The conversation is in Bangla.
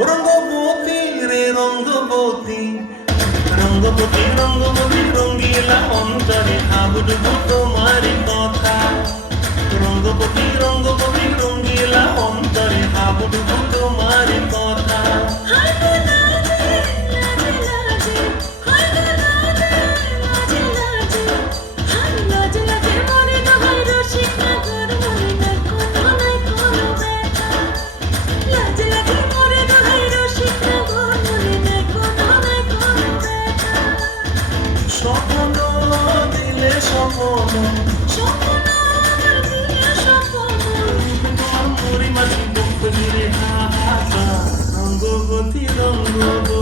রঙ্গবতী রে রঙ্গবতী, রঙ্গবতী রঙ্গবতী রঙ্গিলা অন্তরে হাবুডুবু তোমারি কথা। রঙ্গবতী রঙ্গবতী রঙ্গিলা অন্তরে হাবুডুবু তোমারি কথা। স্বপ্ন দিলে স্বপ্ন, পরিমাছি বুক জুড়ে হাহাকার। রঙ্গবতী রঙ্গবতী